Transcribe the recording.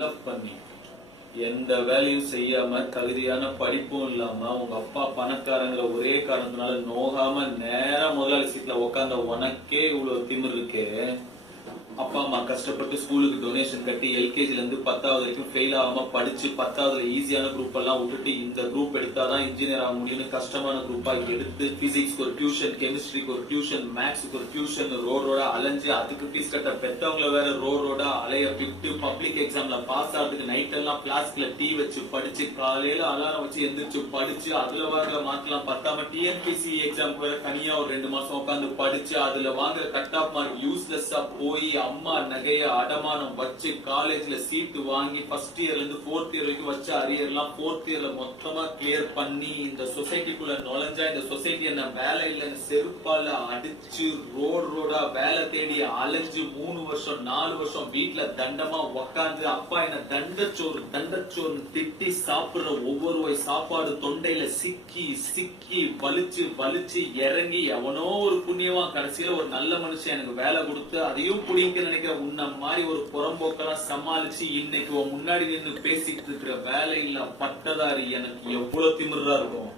Love பண்ணி எந்த வேலையும் செய்யாம தகுதியான படிப்பும் இல்லாம உங்க அப்பா பணக்காரங்கிற ஒரே காரணத்தினால நோகாம நேரா முதலாளி சீட்ல உட்கார்ந்த உனக்கே இவ்வளவு திமிர் இருக்கு. அப்பா அம்மா கஷ்டப்பட்டு ஸ்கூலுக்கு டொனேஷன் கட்டி எல்கேஜில இருந்து 10வது வரைக்கும் ஃபெயில் ஆகாம படிச்சு 10வதுல ஈஸியான குரூப் எல்லாம் விட்டுட்டு இந்த குரூப் எடுத்தாதான் இன்ஜினியர் ஆக முடியும்னு கஷ்டமான குரூப்பா எடுத்து பிசிக்ஸ்க்கு ஒரு டியூஷன், கெமிஸ்ட்ரிக்கு ஒரு டியூஷன், மேக்ஸுக்கு ஒரு டியூஷன், ரோடோட அலைஞ்சு அதுக்கு ஃபீஸ் கட்ட பெத்தவங்கள வேற ரோடோட அலைய விட்டு பப்ளிக் எக்ஸாம்ல பாஸ் ஆகிறதுக்கு நைட் எல்லாம் பிளாஸ்க்ல டீ வச்சு படிச்சு காலையில அலாரம் வச்சு எந்திரிச்சு படிச்சு அதுல வாங்குற மார்க்லாம் பத்தாம டிஎன்பிசி எக்ஸாம்க்கு வேற தனியா ஒரு 2 மாசம் உட்காந்து படிச்சு அதுல வாங்குற கட் ஆஃப் மார்க் யூஸ்லெஸ்ஸா போய் அம்மா நகைய அடமானம் வச்சு காலேஜ்ல சீட்டு வாங்கி ஃபர்ஸ்ட் இயர்ல இருந்து 4th இயர் வரைக்கும் வச்ச அரியர்லாம் 4th இயர்ல மொத்தமா கிளியர் பண்ணி இந்த சொசைட்டிக்குள்ள நுழைஞ்சா இந்த சொசைட்டி என்ன வேலை இல்லைன்னு செருப்பால அடிச்சு ரோடா வேலை தேடி அலைஞ்சு 3 வருஷம் 4 வருஷம் வீட்டுல தண்டமா உக்காந்து அப்பா என்ன தண்டச்சோறு திட்டி சாப்பிடுற ஒவ்வொரு வாய் சாப்பாடு தொண்டையில சிக்கி வலிச்சு இறங்கி எவனோ ஒரு புண்ணியமா கடைசியில ஒரு நல்ல மனுஷன் எனக்கு வேலை கொடுத்து அதையும் புடிங்க நினைக்கிற உன்ன மாதிரி ஒரு புறம்போக்கெல்லாம் சமாளிச்சு இன்னைக்கு முன்னாடி நின்று பேசிட்டு இருக்கிற வேலை இல்ல பட்டதாரி எனக்கு எவ்வளவு திமிரா இருக்கும்.